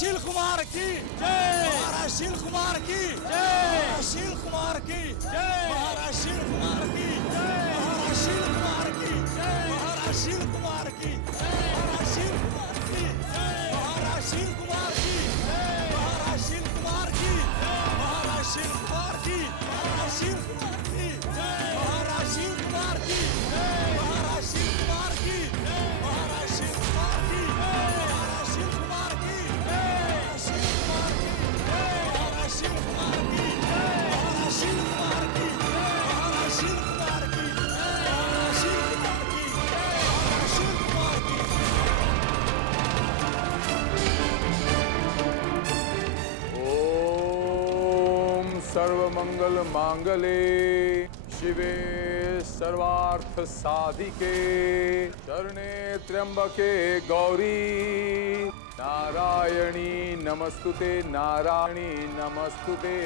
शील कुमार की जय, महाराज शील कुमार की जय, शील कुमार की जय, महाराज शील कुमार की जय, महाराज शील कुमार की जय, महाराज शील कुमार की जय, महाराज शील कुमार की जय, महाराज शील कुमार की जय, महाराज शील कुमार की जय, महाराज शील कुमार की, महाराज शील कुमार की जय, महाराज शील कुमार की जय, महाराज शील कुमार की जय, महाराज शील कुमार की जय, महाराज शील कुमार की शिव कुमार की महाराज शिव कुमार की महाराज शिव कुमार की महाराज शिव कुमार की महाराज शिव कुमार की। ओम सर्वमंगल मांगले शिवे सर्वार्थ साधिके शरणे त्र्यंबके गौरी नारायणी नमस्तुते नारायणी नमस्तुते।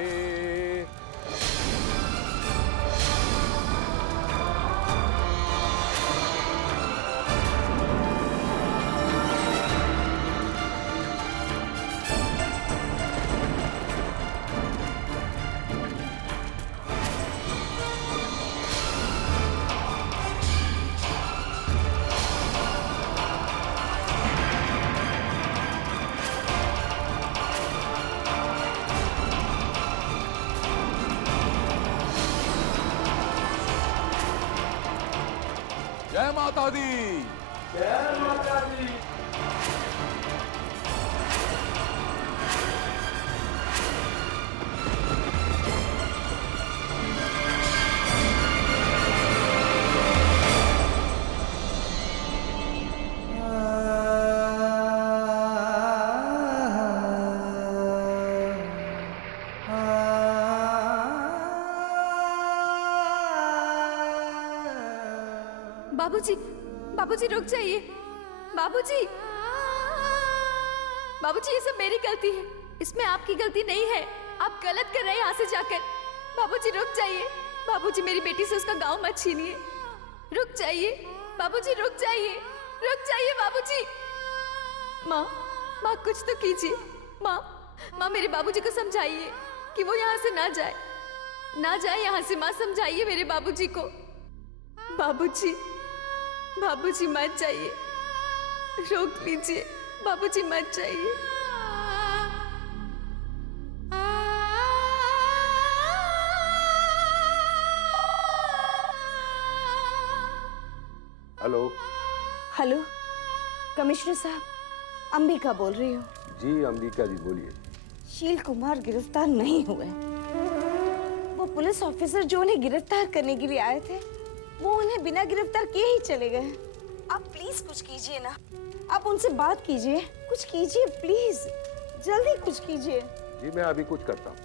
जय माता दी, जय माता दी। बाबूजी, बाबूजी रुक जाइए। बाबूजी, बाबूजी ये सब मेरी गलती है, इसमें आपकी गलती नहीं है। आप गलत कर रहे हैं यहाँ से जाकर। बाबूजी रुक जाइए। बाबूजी मेरी बेटी से उसका गाँव मत छीनिए। रुक जाइए बाबूजी, रुक जाइए, रुक जाइए बाबूजी। माँ, माँ कुछ तो कीजिए। माँ, माँ मेरे बाबूजी को समझाइए कि वो यहाँ से ना जाए, ना जाए यहाँ से। माँ समझाइए मेरे बाबूजी को। बाबूजी, बाबूजी मत जाइए, रोक लीजिए। बाबूजी मत जाइए। हेलो। हेलो कमिश्नर साहब, अंबिका बोल रही हूँ। जी अंबिका जी बोलिए। शील कुमार गिरफ्तार नहीं हुए। वो पुलिस ऑफिसर जो उन्हें गिरफ्तार करने के लिए आए थे, वो उन्हें बिना गिरफ्तार किए ही चले गए। आप प्लीज कुछ कीजिए ना, आप उनसे बात कीजिए, कुछ कीजिए प्लीज, जल्दी कुछ कीजिए। जी मैं अभी कुछ करता हूँ।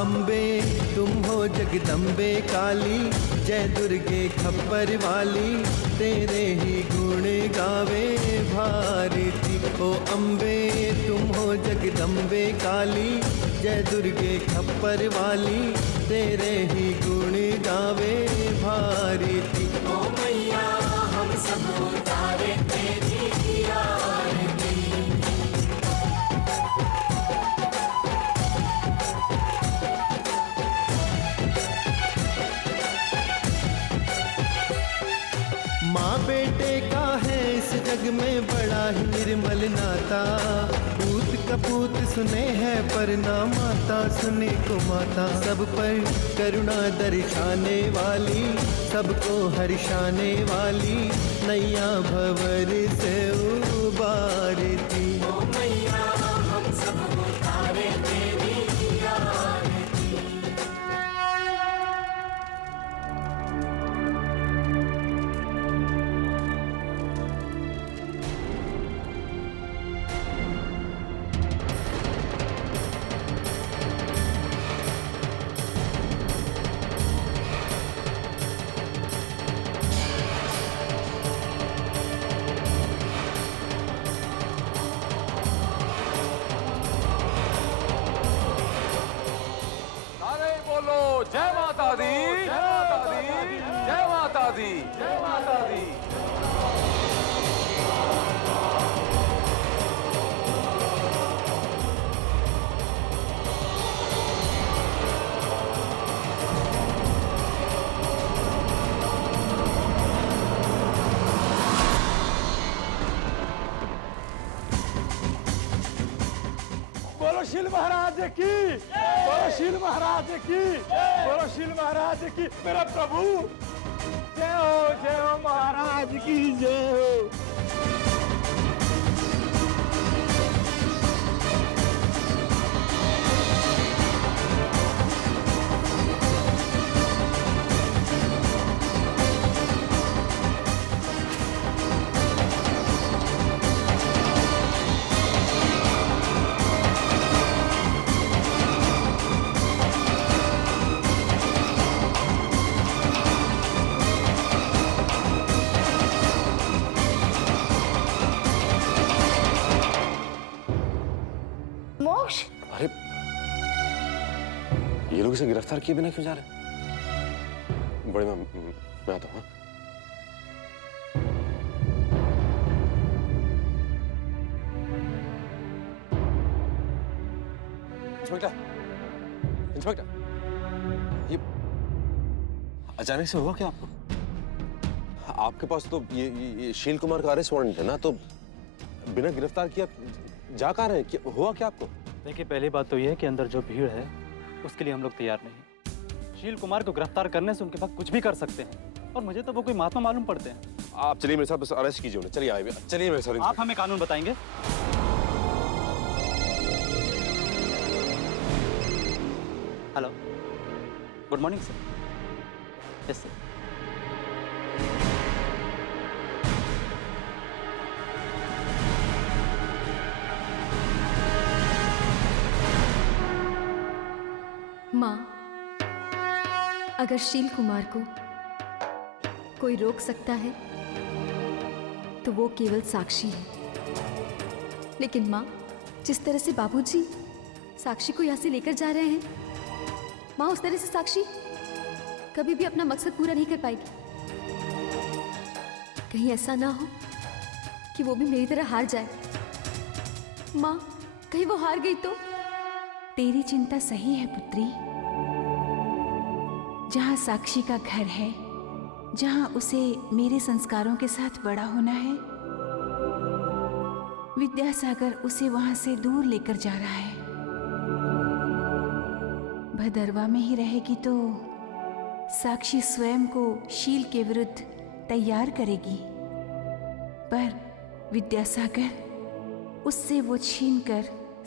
अम्बे तुम हो जगदम्बे काली, जय दुर्गे खप्पर वाली, तेरे ही गुण गावे भारती। ओ अम्बे तुम हो जगदम्बे काली, जय दुर्गे खप्पर वाली, तेरे ही गुण गावे भारती। ओ मैया हम सब उतारे तेरी आरती। माँ बेटे का है इस जग में बड़ा ही निर्मल नाता। पूत कपूत सुने हैं पर ना माता सुने को माता। सब पर करुणा दर्शाने वाली, सबको हर्षाने वाली, नैया भंवर से उबारती। ओ मैया हम सब उतारे तेरी आरती। दी, जय माता दी। बोलो शील महाराज की, बोलो शील महाराज की, बोलो शील महाराज की। मेरा प्रभु, जय हो महाराज की जय हो। मोक्ष, अरे ये लोग इसे गिरफ्तार किए बिना क्यों जा रहे? बड़े मैं आता हूँ। इंस्पेक्टर, इंस्पेक्टर, ये अचानक से हुआ क्या आपको? आपके पास तो ये शील कुमार का अरेस्ट वारंट है ना, तो बिना गिरफ्तार किया जा कहाँ रहे? हुआ क्या आपको? देखिए, पहली बात तो यह है कि अंदर जो भीड़ है उसके लिए हम लोग तैयार नहीं। शील कुमार को गिरफ्तार करने से उनके पास कुछ भी कर सकते हैं, और मुझे तो वो कोई महात्मा मालूम पड़ते हैं। आप चलिए मेरे साथ, बस अरेस्ट कीजिए उन्हें। चलिए आइए, चलिए मेरे साथ। आप हमें कानून बताएंगे? Hello, good morning sir. Yes sir. माँ, अगर शील कुमार को कोई रोक सकता है तो वो केवल साक्षी है। लेकिन माँ, जिस तरह से बाबूजी साक्षी को यहाँ से लेकर जा रहे हैं, माँ उस तरह से साक्षी कभी भी अपना मकसद पूरा नहीं कर पाएगी। कहीं ऐसा ना हो कि वो भी मेरी तरह हार जाए। माँ, कहीं वो हार गई तो? तेरी चिंता सही है पुत्री। जहाँ साक्षी का घर है, जहाँ उसे मेरे संस्कारों के साथ बड़ा होना है, विद्यासागर उसे वहां से दूर लेकर जा रहा है। भदरवा में ही रहेगी तो साक्षी स्वयं को शील के विरुद्ध तैयार करेगी, पर विद्यासागर उससे वो छीनकर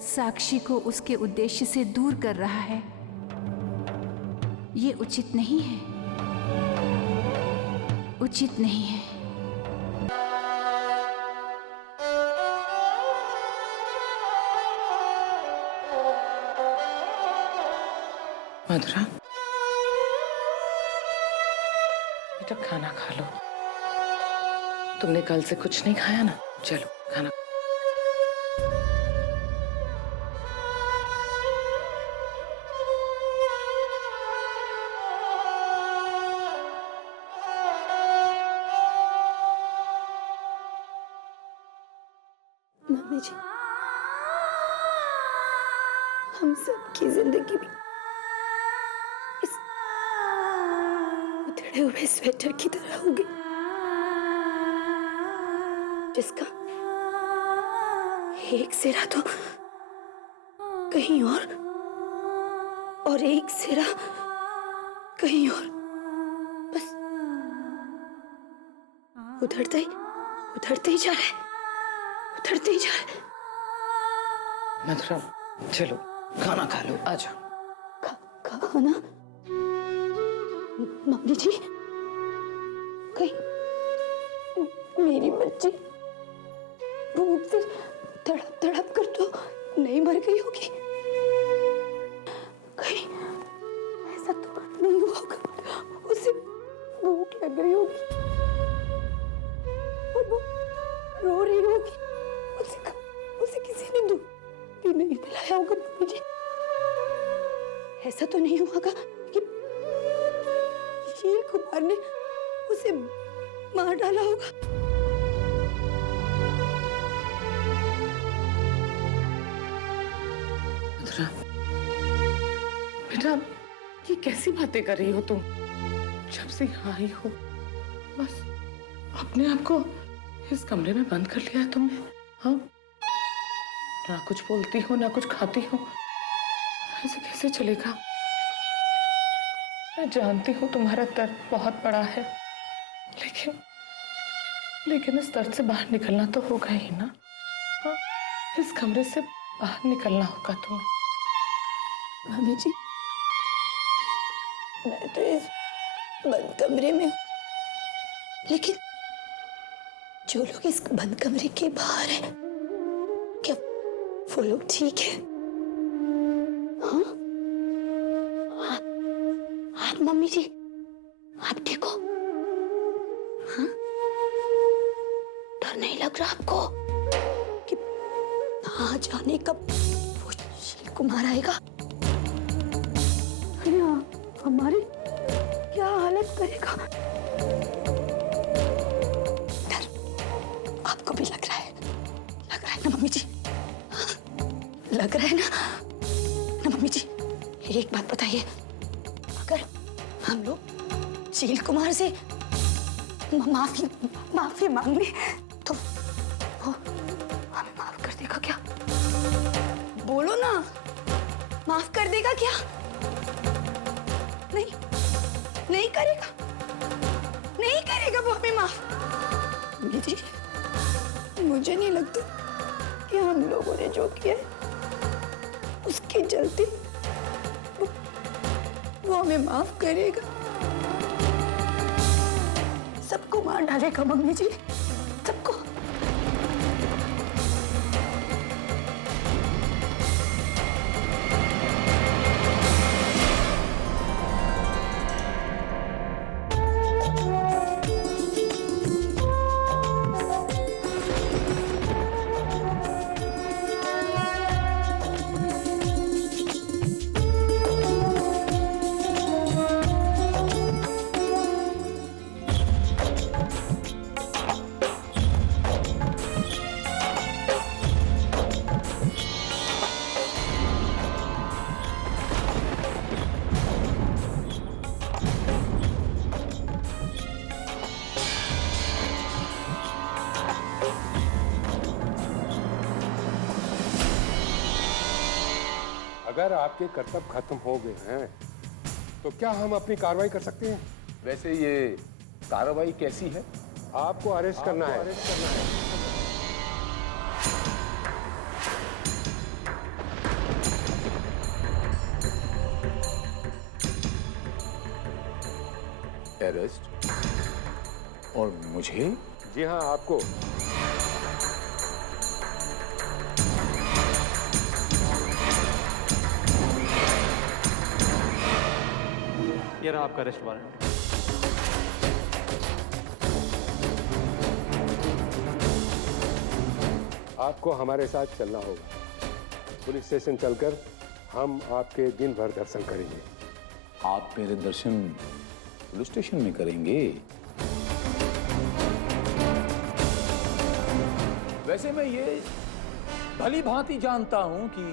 साक्षी को उसके उद्देश्य से दूर कर रहा है। ये उचित नहीं है, उचित नहीं है। मधुरा, बेटा खाना खा लो। तुमने कल से कुछ नहीं खाया ना, चलो खाना। मम्मी जी, हम सबकी जिंदगी भी इस उधड़े हुए स्वेटर की तरह हो गई, जिसका एक सिरा तो कहीं और एक सिरा कहीं और, बस उधड़ते ही जा रहा है, उधड़ते ही जा रहा है। मधुरा, चलो खाना खा लो, आ जाओ। खाना? मम्मी जी, कहीं मेरी बच्ची भूख से तड़प तड़प कर तो नहीं मर गई होगी? कहीं ऐसा तो नहीं होगा उसे भूख लग रही होगी और वो रो रही होगी, उसे किसी ने दूध भी नहीं पिलाया होगा? मम्मी जी, ऐसा तो नहीं होगा कि शील कुमार ने उसे मार डाला होगा। मधुरा, बेटा ये कैसी बातें कर रही हो तुम? जब से यहाँ आई हो बस अपने आप को इस कमरे में बंद कर लिया है तुमने। हाँ, ना कुछ बोलती हो ना कुछ खाती हो, ऐसे कैसे चलेगा? मैं जानती हूँ तुम्हारा दर्द बहुत बड़ा है, लेकिन इस दर्द से बाहर निकलना तो होगा ही ना। हाँ, इस कमरे से बाहर निकलना होगा तुम्हें। मम्मी जी, मैं तो इस बंद कमरे में हूँ, लेकिन जो लोग इस बंद कमरे के बाहर हैं, क्या वो लोग ठीक है? हाँ? आप मम्मी जी, आप ठीक हो? हाँ? डर नहीं लग रहा आपको कि ना जाने कब वो शील कुमार आएगा? अरे हमारी क्या हालत करेगा? डर आपको भी लग रहा है ना मम्मी जी? लग रहा है ना मम्मी जी? एक बात बताइए, अगर हम लोग शील कुमार से माफी मांग ले तो वो हमें माफ कर देगा क्या? बोलो ना, माफ कर देगा क्या? नहीं करेगा वो हमें माफ। मम्मी जी, मुझे नहीं लगता कि हम लोगों ने जो किया है उसके चलते वो हमें माफ करेगा। सबको मार डालेगा मम्मी जी, सबको। अगर आपके कर्तव्य खत्म हो गए हैं तो क्या हम अपनी कार्रवाई कर सकते हैं? वैसे ये कार्रवाई कैसी है? आपको अरेस्ट करना है। अरेस्ट? और मुझे? जी हाँ, आपको। ये रहा आपका अरेस्ट वारंट। आपको हमारे साथ चलना होगा। पुलिस स्टेशन चलकर हम आपके दिन भर दर्शन करेंगे। आप मेरे दर्शन पुलिस स्टेशन में करेंगे? वैसे मैं ये भली भांति जानता हूं कि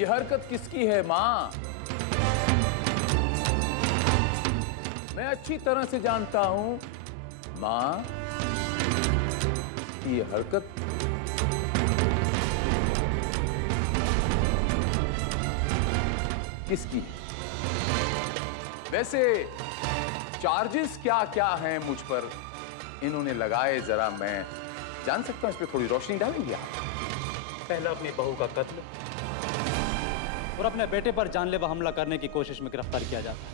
ये हरकत किसकी है, मां। मैं अच्छी तरह से जानता हूं, मां, कि ये हरकत किसकी है। वैसे चार्जेस क्या क्या हैं मुझ पर इन्होंने लगाए, जरा मैं जान सकता हूं? इस पर थोड़ी रोशनी डालेंगे आप? पहला अपनी बहू का कत्ल और अपने बेटे पर जानलेवा हमला करने की कोशिश में गिरफ्तार किया जाता है।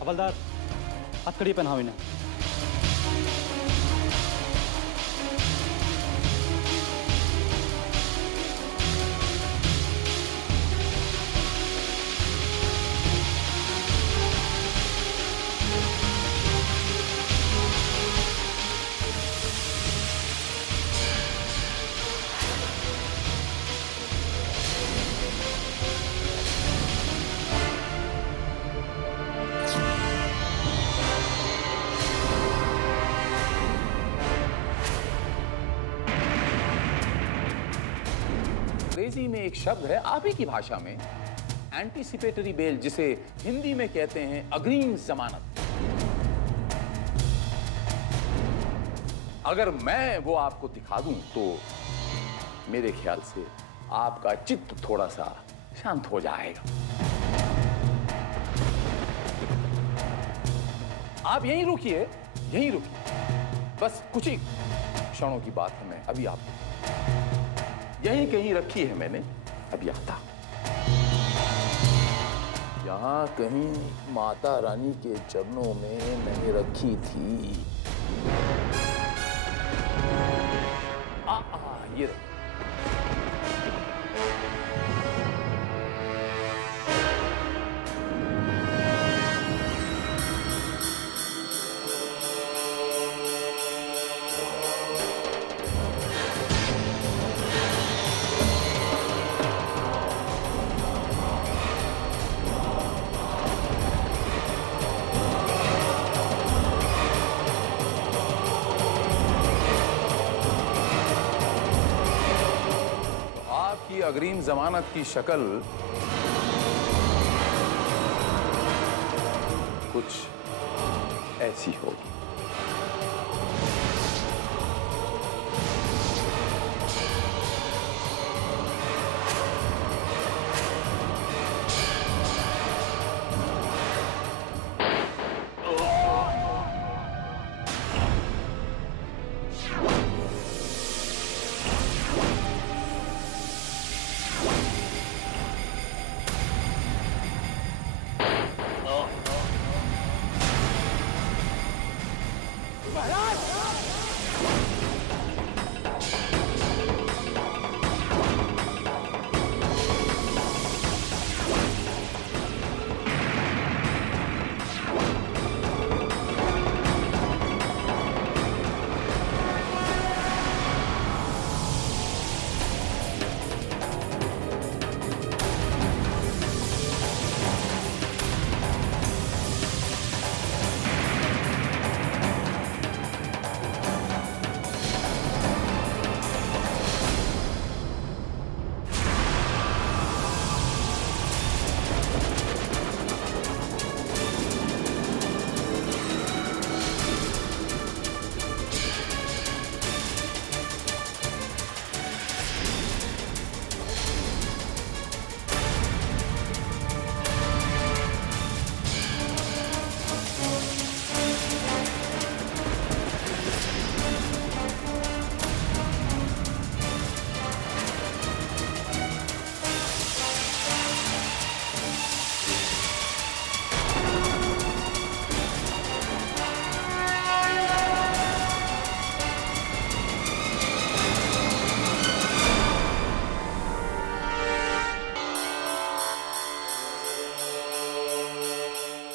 हवलदार, हथकड़ी पहनाओ इन्हें। अंग्रेजी में एक शब्द है आप ही की भाषा में, एंटीसिपेटरी बेल, जिसे हिंदी में कहते हैं अग्रिम जमानत। अगर मैं वो आपको दिखा दूं तो मेरे ख्याल से आपका चित्त थोड़ा सा शांत हो जाएगा। आप यहीं रुकिए, यहीं रुकिए, बस कुछ ही क्षणों की बात है। मैं अभी आपको यहीं कहीं रखी है मैंने, अभी आता। यहां कहीं माता रानी के चरणों में मैंने रखी थी। ये रही। अग्रिम जमानत की शक्ल कुछ ऐसी होगी।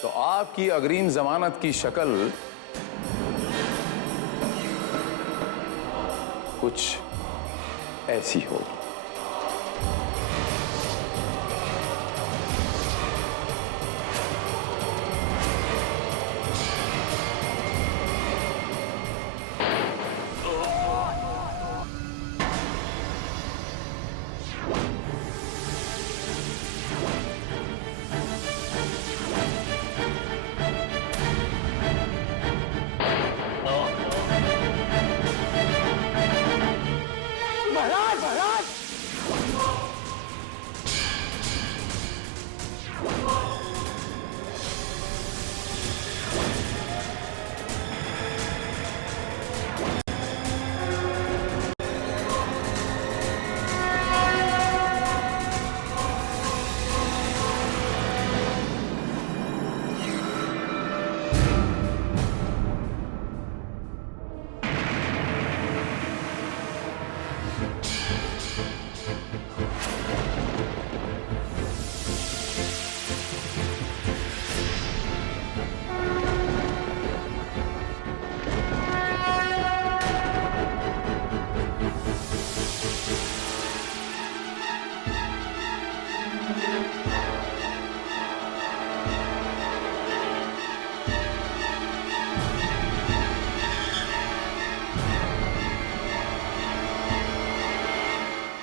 तो आपकी अग्रिम जमानत की शक्ल कुछ ऐसी होगी।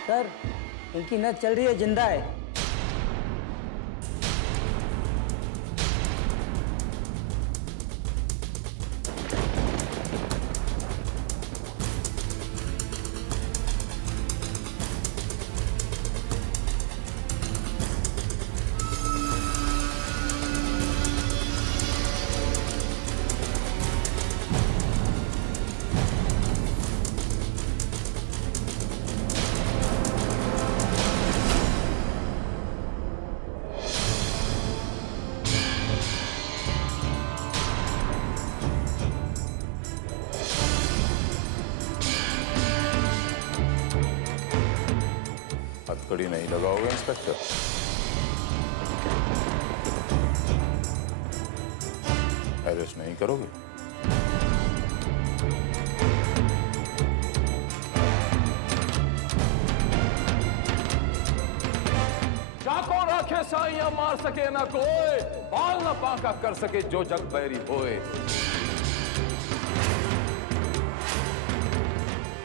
सर, इनकी नस चल रही है, जिंदा है। हथकड़ी नहीं लगाओगे इंस्पेक्टर? अरेस्ट नहीं करोगे? चाको राखे साइया मार सके ना कोई, बाल न पाका कर सके जो जग बैरी होए।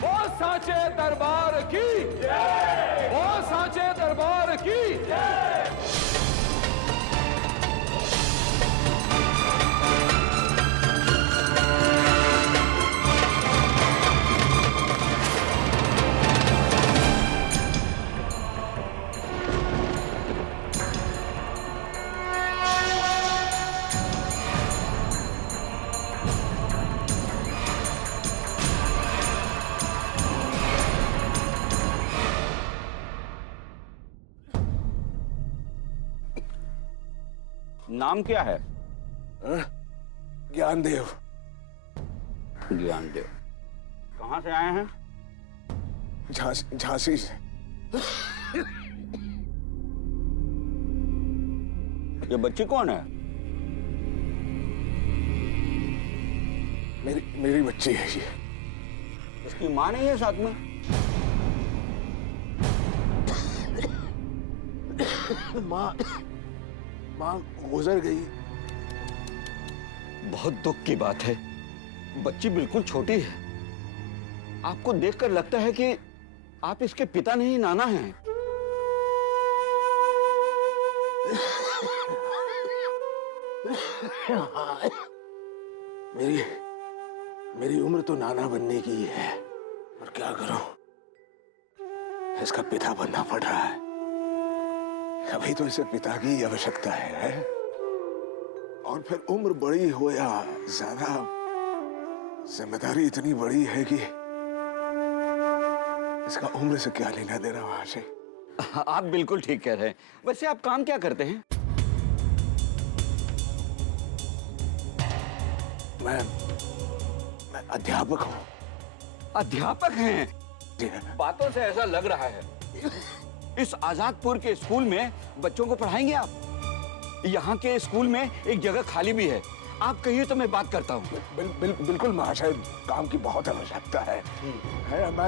वो सांचे दरबार की जय, वो सांचे दरबार की जय। नाम क्या है? ज्ञानदेव। ज्ञानदेव। कहाँ से आए हैं? झांसी से। ये बच्ची कौन है? मेरी बच्ची है ये। इसकी माँ नहीं है साथ में? माँ गुजर गई। बहुत दुख की बात है। बच्ची बिल्कुल छोटी है। आपको देखकर लगता है कि आप इसके पिता नहीं, नाना हैं। मेरी उम्र तो नाना बनने की है, पर क्या करूं, इसका पिता बनना पड़ रहा है। अभी तो इसे पिता की आवश्यकता है, और फिर उम्र बड़ी हो या ज्यादा, जिम्मेदारी इतनी बड़ी है कि इसका उम्र से क्या लेना देना वहां से। आप बिल्कुल ठीक कह रहे हैं। वैसे आप काम क्या करते हैं? मैं अध्यापक हूँ। अध्यापक हैं? बातों से ऐसा लग रहा है। इस आजादपुर के स्कूल में बच्चों को पढ़ाएंगे आप? यहाँ के स्कूल में एक जगह खाली भी है, आप कहिए तो मैं बात करता हूँ। बिल्कुल महाशय, काम की बहुत आवश्यकता है।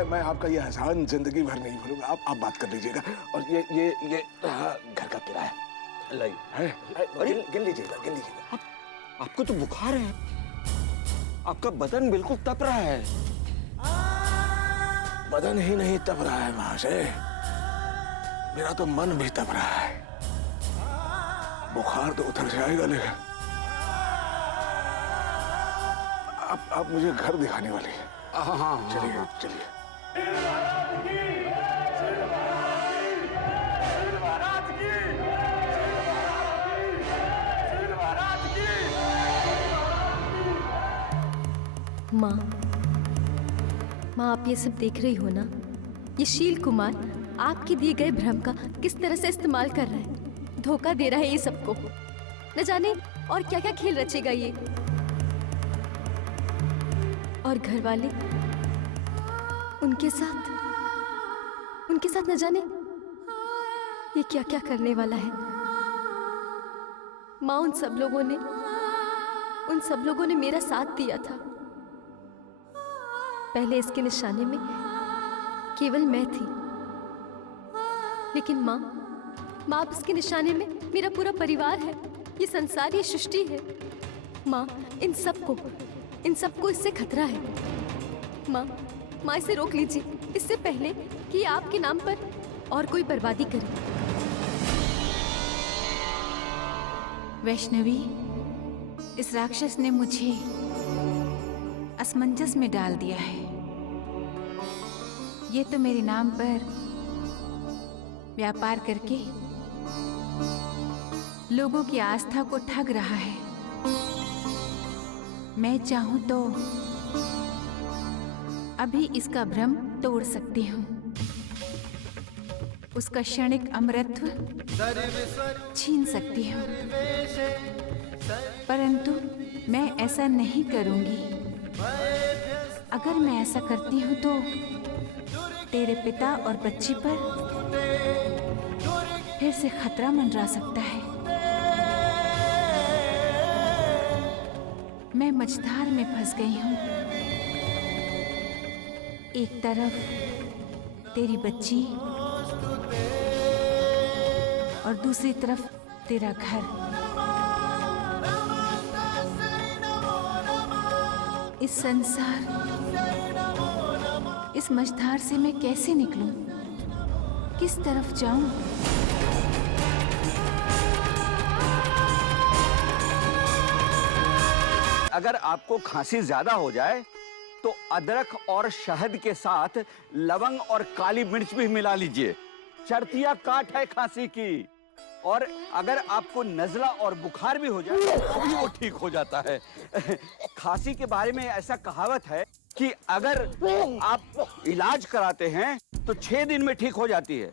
मैं आपका ये एहसान जिंदगी भर नहीं भूलूंगा। आप बात कर लीजिएगा। और ये घर का किराया गिन लीजिएगा। आपको तो बुखार है, आपका बदन बिल्कुल तप रहा है। बदन ही नहीं तप रहा है महाशय, मेरा तो मन भी तप रहा है। बुखार तो उतर जाएगा, लेकिन आप मुझे घर दिखाने वाली है। हाँ, चलिए। माँ, आप ये सब देख रही हो ना? ये शील कुमार आपके दिए गए भ्रम का किस तरह से इस्तेमाल कर रहा है, धोखा दे रहा है ये सबको। न जाने और क्या क्या खेल रचेगा ये। और घर वाले उनके साथ न जाने ये क्या क्या करने वाला है। माँ, उन सब लोगों ने मेरा साथ दिया था। पहले इसके निशाने में केवल मैं थी, लेकिन माँ अब इसके निशाने में मेरा पूरा परिवार है। ये संसार, ये सृष्टि है। माँ, इन सबको इससे खतरा है। माँ, इसे रोक लीजिए, इससे पहले कि आपके नाम पर और कोई बर्बादी करे। वैष्णवी, इस राक्षस ने मुझे असमंजस में डाल दिया है। ये तो मेरे नाम पर व्यापार करके लोगों की आस्था को ठग रहा है। मैं चाहूं तो अभी इसका भ्रम तोड़ सकती हूँ, उसका क्षणिक अमरत्व छीन सकती हूँ, परंतु मैं ऐसा नहीं करूंगी। अगर मैं ऐसा करती हूँ तो तेरे पिता और बच्ची पर फिर से खतरा मंडरा सकता है। मैं मझधार में फंस गई हूँ। एक तरफ तेरी बच्ची और दूसरी तरफ तेरा घर। इस संसार, इस मझधार से मैं कैसे निकलूं? किस तरफ जाऊं? अगर आपको खांसी ज्यादा हो जाए तो अदरक और शहद के साथ लवंग और काली मिर्च भी मिला लीजिए। चरतिया काट है खांसी की। और अगर आपको नजला और बुखार भी हो जाए तो भी वो ठीक हो जाता है। खांसी के बारे में ऐसा कहावत है कि अगर आप इलाज कराते हैं तो 6 दिन में ठीक हो जाती है।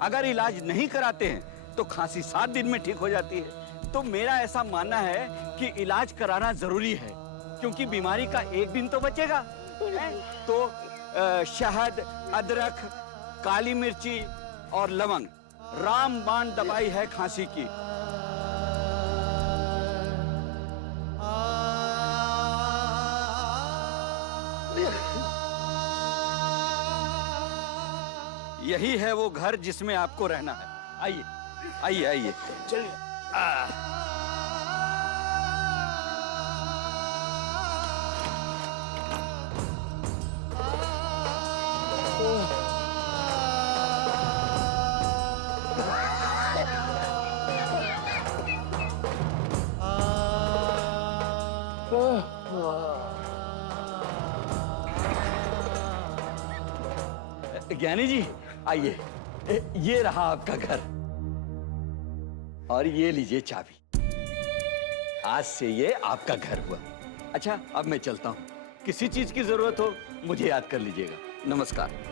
अगर इलाज नहीं कराते हैं तो खांसी 7 दिन में ठीक हो जाती है। तो मेरा ऐसा मानना है कि इलाज कराना जरूरी है, क्योंकि बीमारी का एक दिन तो बचेगा। तो शहद, अदरक, काली मिर्ची और लवंग रामबाण दवाई है खांसी की। यही है वो घर जिसमें आपको रहना है। आइए आइए आइए, चलिए। ज्ञानी जी आइए, ये रहा आपका घर और ये लीजिए चाबी। आज से ये आपका घर हुआ। अच्छा, अब मैं चलता हूँ। किसी चीज की जरूरत हो मुझे याद कर लीजिएगा। नमस्कार।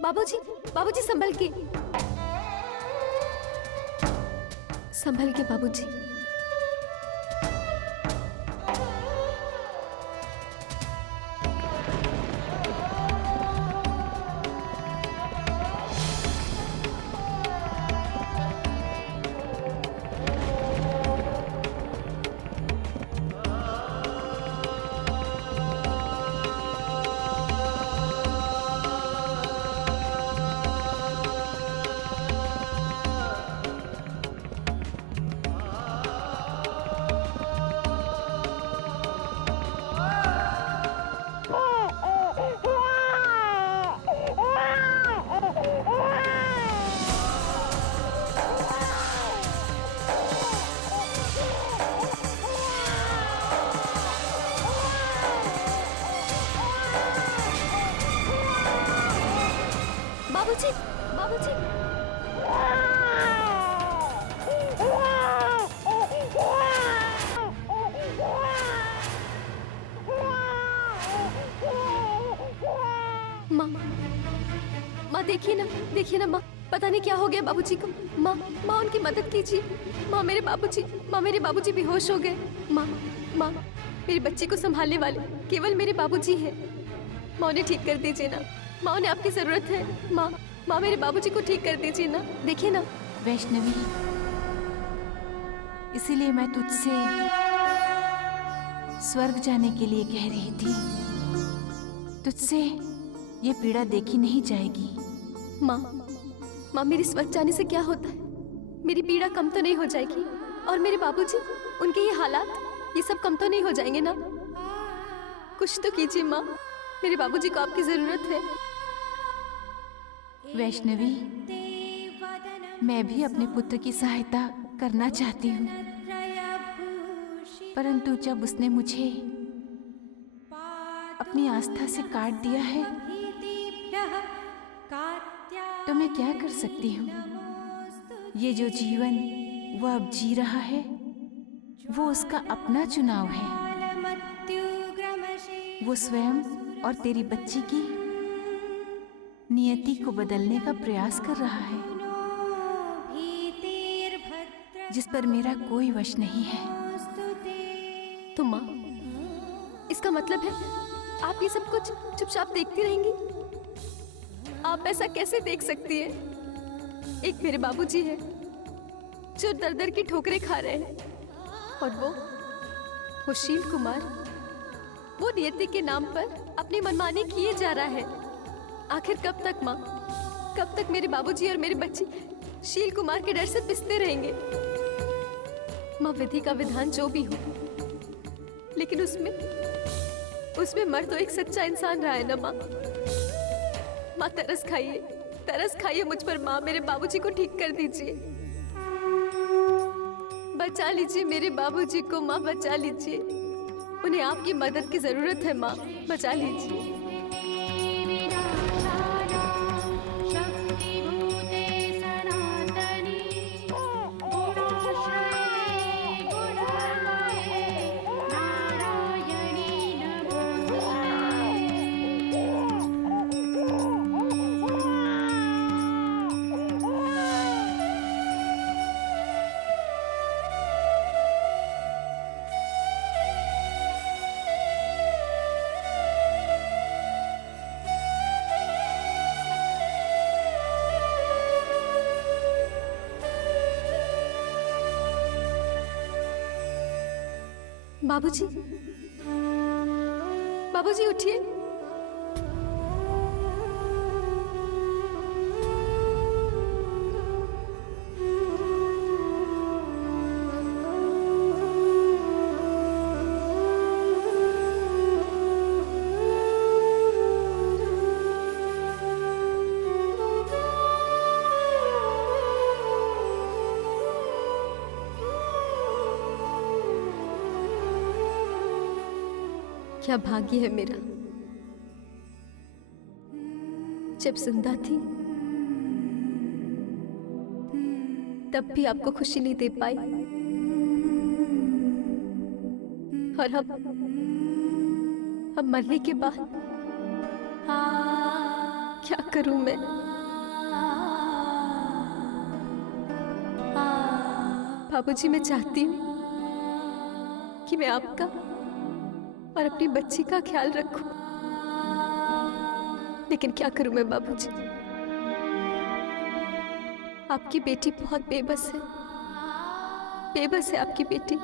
बाबूजी, बाबूजी संभल के, संभल के बाबूजी। बाबूजी, बाबूजी। माँ, माँ देखिए ना माँ, पता नहीं क्या हो गया बाबूजी को। माँ, माँ उनकी मदद कीजिए। माँ मेरे बाबूजी बेहोश हो गए। माँ, माँ मेरी बच्ची को संभालने वाले केवल मेरे बाबूजी हैं। माँ उन्हें ठीक कर दीजिए ना। माँ उन्हें आपकी जरूरत है। माँ, माँ मेरे बाबूजी को ठीक कर दीजिए ना। देखिए ना। वैष्णवी, इसीलिए मैं तुझसे स्वर्ग जाने के लिए कह रही थी। तुझसे ये पीड़ा देखी नहीं जाएगी। माँ मेरी स्वर्ग जाने से क्या होता है? मेरी पीड़ा कम तो नहीं हो जाएगी? और मेरे बाबूजी, उनके ये हालात, ये सब कम तो नहीं हो जाएंगे ना? कुछ तो कीजिए माँ, मेरे बाबूजी को आपकी जरूरत है। वैष्णवी, मैं भी अपने पुत्र की सहायता करना चाहती हूँ, परंतु जब उसने मुझे अपनी आस्था से काट दिया है तो मैं क्या कर सकती हूँ? ये जो जीवन वो अब जी रहा है वो उसका अपना चुनाव है। वो स्वयं और तेरी बच्ची की नियति को बदलने का प्रयास कर रहा है, जिस पर मेरा कोई वश नहीं है। तो माँ, इसका मतलब है आप ये सब कुछ चुपचाप देखती रहेंगी? आप ऐसा कैसे देख सकती है? एक मेरे बाबूजी है जो दर दर की ठोकरें खा रहे हैं, और वो शील कुमार, वो नियति के नाम पर अपनी मनमानी किए जा रहा है। आखिर कब तक माँ, कब तक मेरे बाबूजी और मेरी बच्ची शील कुमार के डर से पिसते रहेंगे? माँ, विधि का विधान जो भी हो, लेकिन उसमें मर तो एक सच्चा इंसान रहा है ना माँ। माँ तरस खाइए मुझ पर माँ। मेरे बाबूजी को ठीक कर दीजिए, बचा लीजिए मेरे बाबूजी को माँ, बचा लीजिए। उन्हें आपकी मदद की जरूरत है माँ, बचा लीजिए। बाबूजी, बाबूजी उठिए। क्या भाग्य है मेरा, जब जिंदा थी तब भी आपको खुशी नहीं दे पाई, और अब मरने के बाद क्या करूं मैं? बाबूजी, मैं चाहती हूं कि मैं आपका और अपनी बच्ची का ख्याल रखूं, लेकिन क्या करूं मैं बाबूजी? आपकी बेटी बहुत बेबस है, बेबस है आपकी बेटी।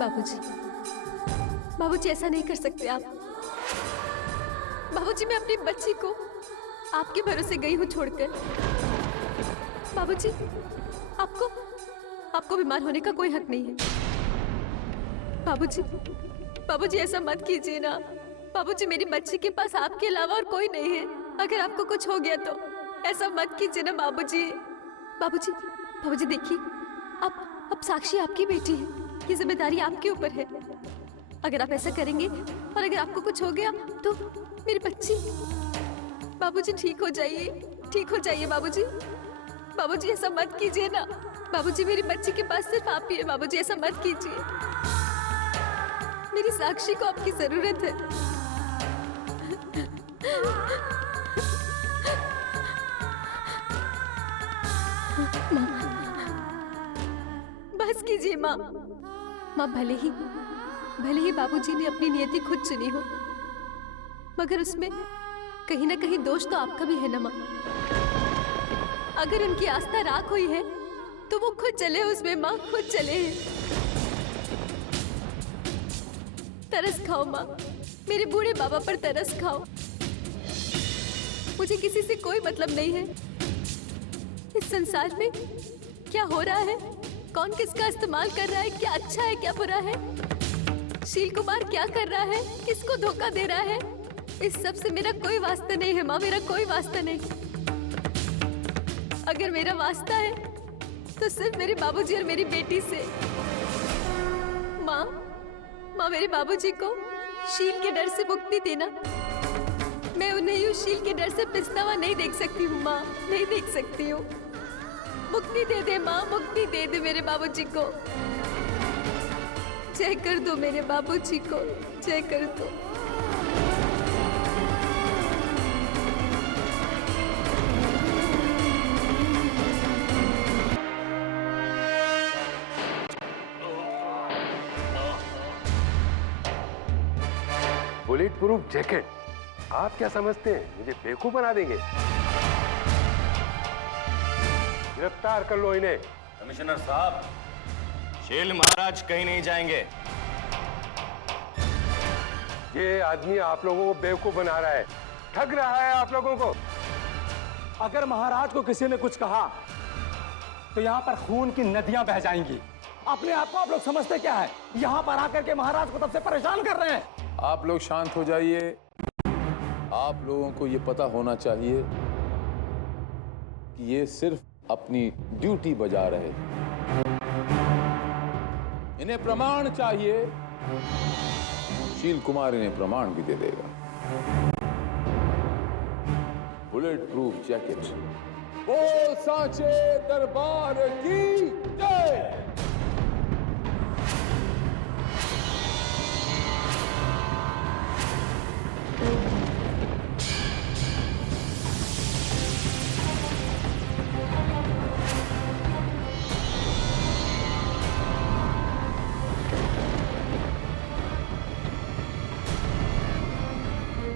बाबूजी, बाबूजी ऐसा नहीं कर सकते आप। बाबूजी मैं अपनी बच्ची को आपके भरोसे गई हूँ छोड़कर। बाबूजी आपको बीमार होने का कोई हक नहीं है। बाबूजी, बाबूजी ऐसा मत कीजिए ना। बाबूजी मेरी बच्ची के पास आपके अलावा और कोई नहीं है। अगर आपको कुछ हो गया तो ऐसा मत कीजिए ना बाबूजी। बाबूजी, बाबूजी देखिए, अब साक्षी आपकी बेटी है, ये जिम्मेदारी आपके ऊपर है। अगर आप ऐसा करेंगे और अगर आपको कुछ हो गया तो मेरी बच्ची। बाबूजी ठीक हो जाइए, ठीक हो जाइए बाबूजी। बाबूजी ऐसा मत कीजिए ना। बाबूजी मेरी बच्ची के पास सिर्फ आप ही है। बाबूजी ऐसा मत कीजिए। मेरी साक्षी को आपकी जरूरत है। माँ, बस कीजिए माँ। माँ भले ही बाबूजी ने अपनी नियति खुद चुनी हो, मगर उसमें कहीं ना कहीं दोष तो आपका भी है ना माँ। अगर उनकी आस्था राख हुई है तो वो खुद चले उसमें माँ, खुद चले। तरस खाओ माँ, मेरे बूढ़े बाबा पर तरस खाओ। मुझे किसी से कोई मतलब नहीं है। इस संसार में क्या हो रहा है, कौन किसका इस्तेमाल कर रहा है, क्या अच्छा है क्या बुरा है, शील कुमार क्या कर रहा है, किसको धोखा दे रहा है, इस सब से मेरा कोई वास्ता नहीं है माँ, मेरा कोई वास्ता नहीं। अगर मेरा वास्ता है तो सिर्फ मेरे बाबूजी और मेरी बेटी से। माँ, मेरे बाबूजी को शील के डर से मुक्ति देना। मैं उन्हें उस शील के डर से पिसता हुआ नहीं देख सकती हूँ माँ, नहीं देख सकती हूँ। मुक्ति दे दे माँ, मुक्ति दे दे मेरे बाबूजी को। जय कर दो मेरे बाबूजी को, जय कर दो। बुलेट प्रूफ जैकेट, आप क्या समझते हैं मुझे बेवकूफ बना देंगे? गिरफ्तार कर लो इन्हें। कमिश्नर साहब, शील महाराज कहीं नहीं जाएंगे। ये आदमी आप लोगों को बेवकूफ बना रहा है, ठग रहा है आप लोगों को। अगर महाराज को किसी ने कुछ कहा तो यहाँ पर खून की नदियां बह जाएंगी। अपने आप को आप लोग समझते क्या है? यहाँ पर आकर के महाराज को तब से परेशान कर रहे हैं। आप लोग शांत हो जाइए। आप लोगों को ये पता होना चाहिए कि ये सिर्फ अपनी ड्यूटी बजा रहे। इन्हें प्रमाण चाहिए, शील कुमार इन्हें प्रमाण भी दे देगा। Bullet proof jacket. बोल सांचे दरबार की जय।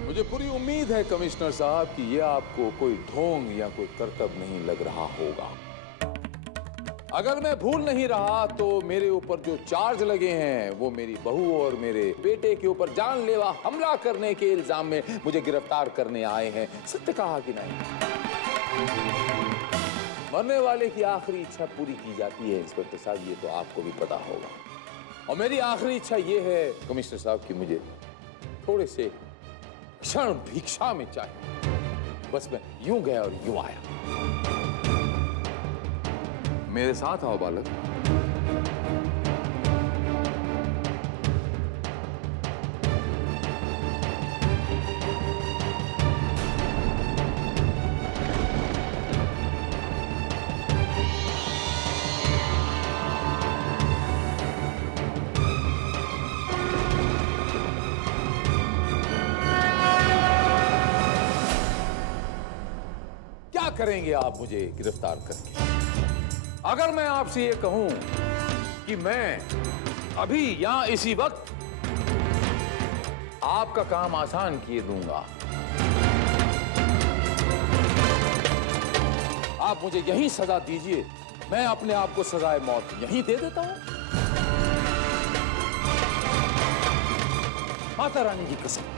मुझे पूरी उम्मीद है कमिश्नर साहब कि यह आपको कोई ढोंग या कोई करतब नहीं लग रहा होगा। अगर मैं भूल नहीं रहा तो मेरे ऊपर जो चार्ज लगे हैं वो मेरी बहू और मेरे बेटे के ऊपर जानलेवा हमला करने के इल्जाम में मुझे गिरफ्तार करने आए हैं। सत्य कहा कि नहीं? मरने वाले की आखिरी इच्छा पूरी की जाती है इंस्पेक्टर साहब, ये तो आपको भी पता होगा। और मेरी आखिरी इच्छा ये है कमिश्नर साहब कि मुझे थोड़े से क्षण भिक्षा में चाहिए। बस मैं यूं गया और यूं आया। मेरे साथ आओ बालक। क्या करेंगे आप मुझे गिरफ्तार करके? अगर मैं आपसे ये कहूं कि मैं अभी यहां इसी वक्त आपका काम आसान किए दूंगा, आप मुझे यही सजा दीजिए, मैं अपने आप को सजाए मौत यहीं दे देता हूं। माता रानी की कसम।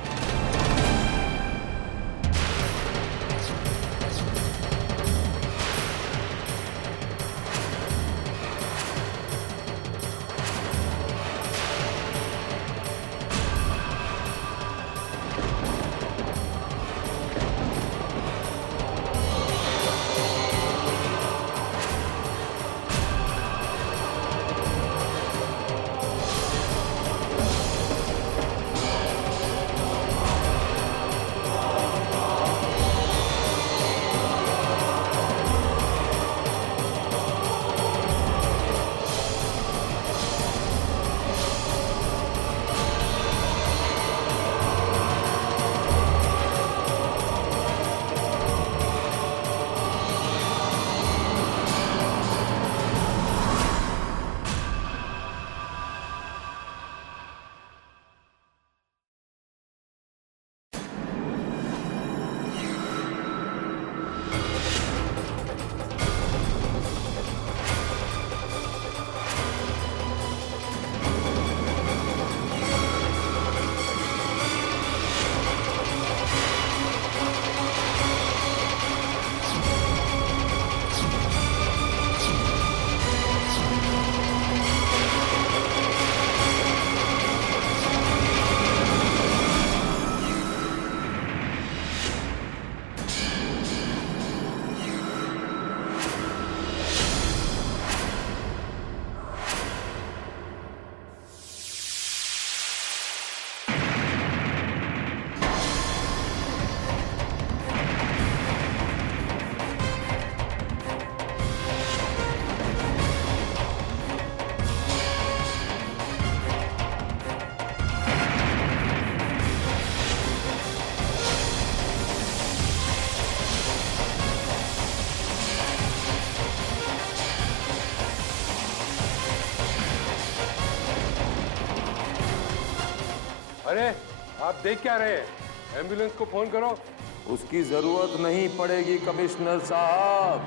अरे आप देख क्या रहे हैं? एम्बुलेंस को फोन करो। उसकी जरूरत नहीं पड़ेगी कमिश्नर साहब।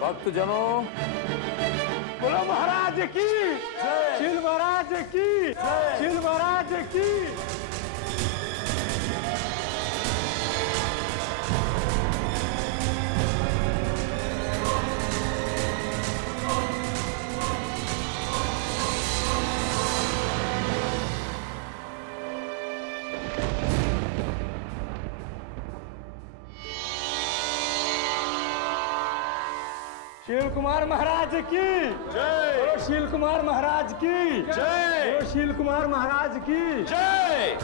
भक्तजनों, बोलो महाराज की जय, शील महाराज की जय, शील महाराज की। शील कुमार महाराज की जय, बोलो शील कुमार महाराज की जय, बोलो शील कुमार महाराज की जय।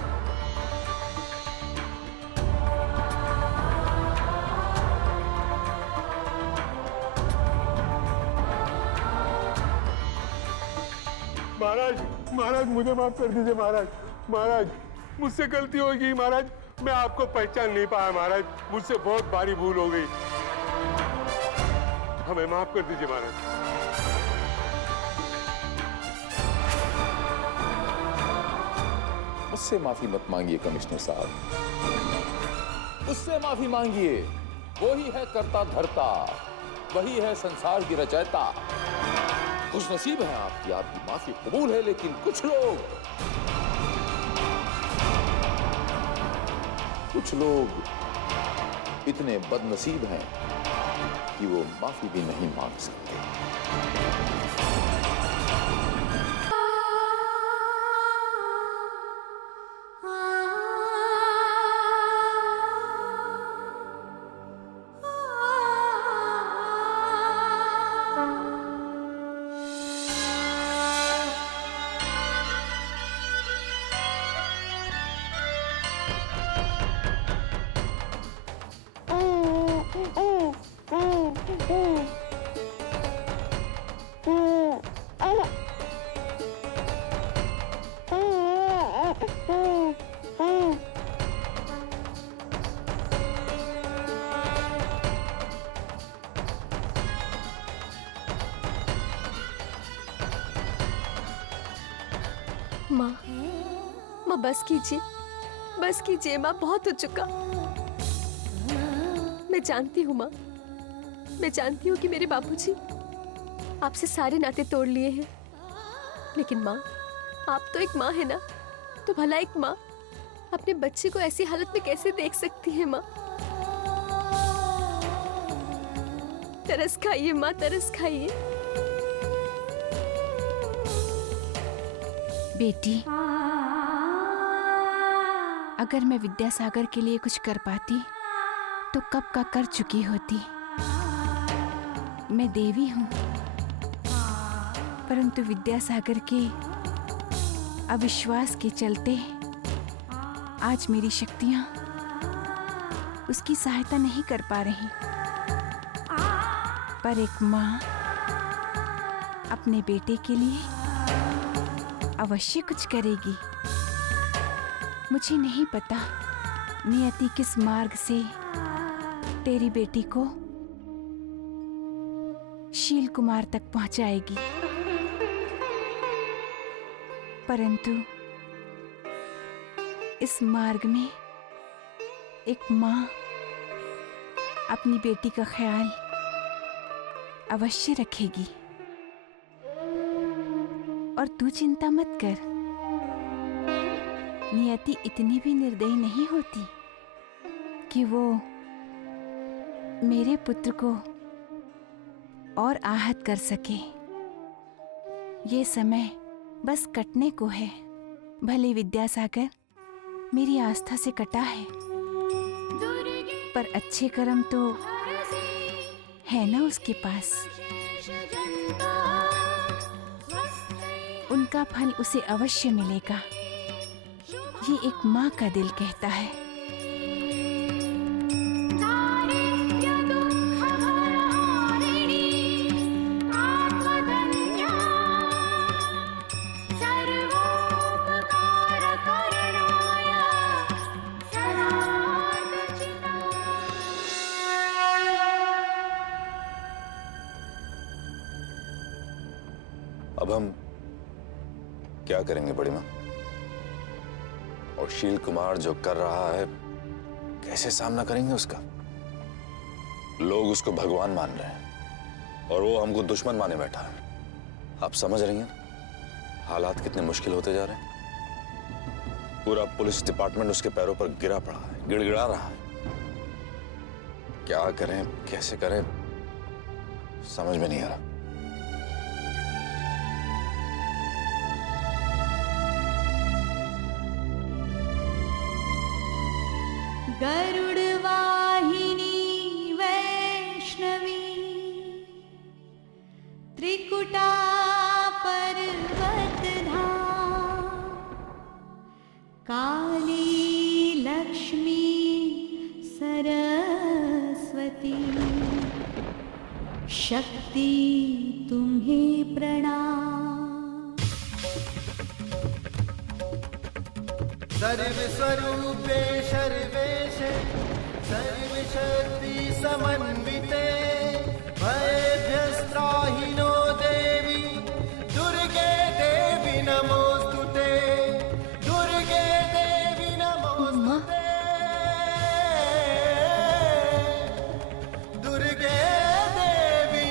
महाराज, महाराज मुझे माफ कर दीजिए महाराज। महाराज मुझसे गलती हो गई महाराज, मैं आपको पहचान नहीं पाया महाराज, मुझसे बहुत भारी भूल हो गई, हमें माफ कर दीजिए महाराज। मुझसे माफी मत मांगिए कमिश्नर साहब, उससे माफी मांगिए। वो ही है करता धरता, वही है संसार की रचयिता। खुशनसीब है आपकी, आपकी माफी कबूल है, लेकिन कुछ लोग इतने बदनसीब हैं कि वो माफी भी नहीं मांग सकते। माँ बस कीजिए माँ, बहुत हो चुका। मैं जानती हूँ माँ, मैं जानती हूँ कि मेरे बापूजी आपसे सारे नाते तोड़ लिए हैं, लेकिन माँ, आप तो एक माँ है ना, तो भला एक माँ अपने बच्चे को ऐसी हालत में कैसे देख सकती है माँ? तरस खाइए माँ, तरस खाइए। बेटी, अगर मैं विद्यासागर के लिए कुछ कर पाती तो कब का कर चुकी होती। मैं देवी हूँ, परंतु विद्यासागर के अविश्वास के चलते आज मेरी शक्तियाँ उसकी सहायता नहीं कर पा रही। पर एक माँ अपने बेटे के लिए अवश्य कुछ करेगी। मुझे नहीं पता नियति किस मार्ग से तेरी बेटी को शील कुमार तक पहुंचाएगी, परंतु इस मार्ग में एक माँ अपनी बेटी का ख्याल अवश्य रखेगी। और तू चिंता मत कर, नियति इतनी भी निर्दयी नहीं होती कि वो मेरे पुत्र को और आहत कर सके। ये समय बस कटने को है। भले विद्यासागर मेरी आस्था से कटा है, पर अच्छे कर्म तो है ना उसके पास। उनका फल उसे अवश्य मिलेगा, ये एक माँ का दिल कहता है। अब हम क्या करेंगे बड़ी माँ? और शील कुमार जो कर रहा है कैसे सामना करेंगे उसका? लोग उसको भगवान मान रहे हैं और वो हमको दुश्मन माने बैठा है। आप समझ रही हैं हालात कितने मुश्किल होते जा रहे हैं। पूरा पुलिस डिपार्टमेंट उसके पैरों पर गिरा पड़ा है, गिड़गिड़ा रहा है। क्या करें, कैसे करें, समझ में नहीं आ रहा। गरुड़वाहिनी वैष्णवी त्रिकुटा पर्वत धाम काली लक्ष्मी सरस्वती शक्ति तुम्हें प्रणाम। सर्वस्वरूपे सर्वेशे सर्वशक्ति समन्विते भयभ्यस्त्राहि नो देवी दुर्गे देवी नमोस्तुते दुर्गे देवी नमोस्तुते दुर्गे देवी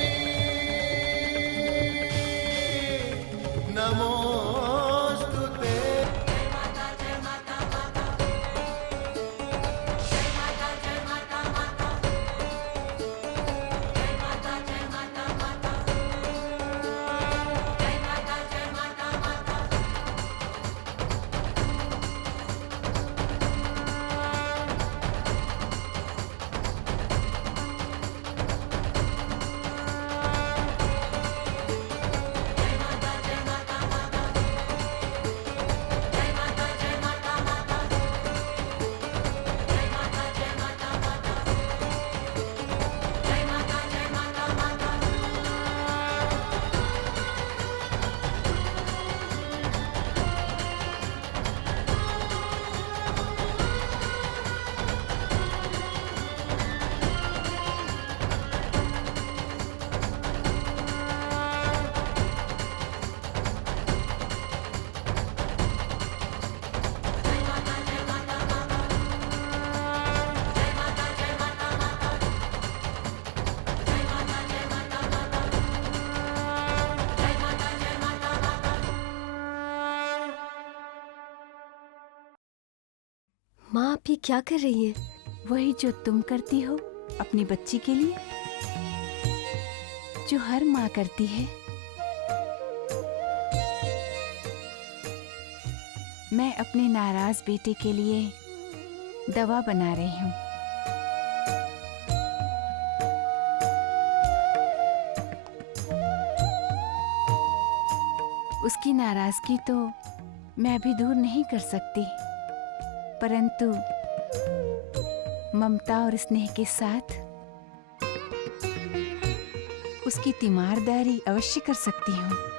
नमोस्तुते। माँ आप ये क्या कर रही हैं? वही जो तुम करती हो अपनी बच्ची के लिए, जो हर माँ करती है। मैं अपने नाराज बेटे के लिए दवा बना रही हूँ। उसकी नाराजगी तो मैं अभी दूर नहीं कर सकती, परंतु ममता और स्नेह के साथ उसकी तीमारदारी अवश्य कर सकती हूँ।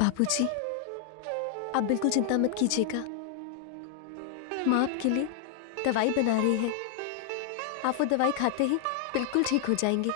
बाबूजी, आप बिल्कुल चिंता मत कीजिएगा। माँ आपके लिए दवाई बना रही है। आप वो दवाई खाते ही बिल्कुल ठीक हो जाएंगे।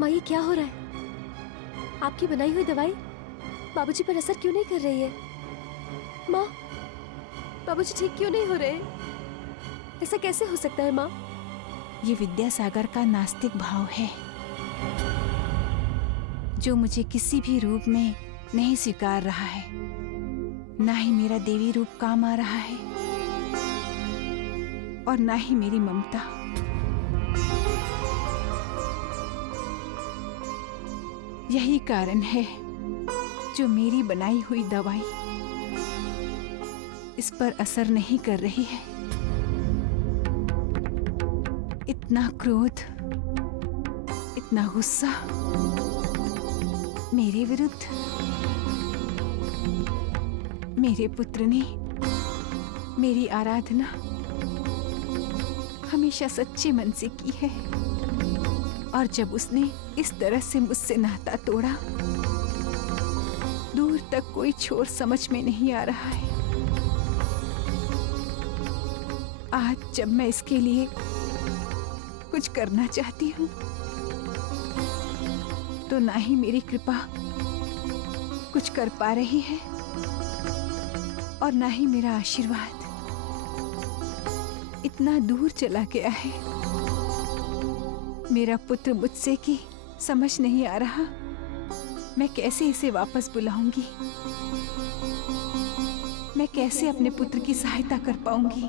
माँ ये क्या हो रहा है? आपकी बनाई हुई दवाई बाबूजी पर असर क्यों नहीं कर रही है? माँ, बाबूजी ठीक क्यों नहीं हो रहे? ऐसा कैसे हो सकता है माँ? ये विद्यासागर का नास्तिक भाव है, जो मुझे किसी भी रूप में नहीं स्वीकार रहा है। ना ही मेरा देवी रूप काम आ रहा है और ना ही मेरी ममता। यही कारण है जो मेरी बनाई हुई दवाई इस पर असर नहीं कर रही है। इतना क्रोध, इतना गुस्सा मेरे विरुद्ध मेरे पुत्र ने मेरी आराधना हमेशा सच्चे मन से की है, और जब उसने इस तरह से मुझसे नाता तोड़ा, दूर तक कोई छोर समझ में नहीं आ रहा है। आज जब मैं इसके लिए कुछ करना चाहती हूँ, तो ना ही मेरी कृपा कुछ कर पा रही है और ना ही मेरा आशीर्वाद इतना दूर चला गया है मेरा पुत्र मुझसे की समझ नहीं आ रहा। मैं कैसे इसे वापस बुलाऊंगी? मैं कैसे अपने पुत्र की सहायता कर पाऊंगी?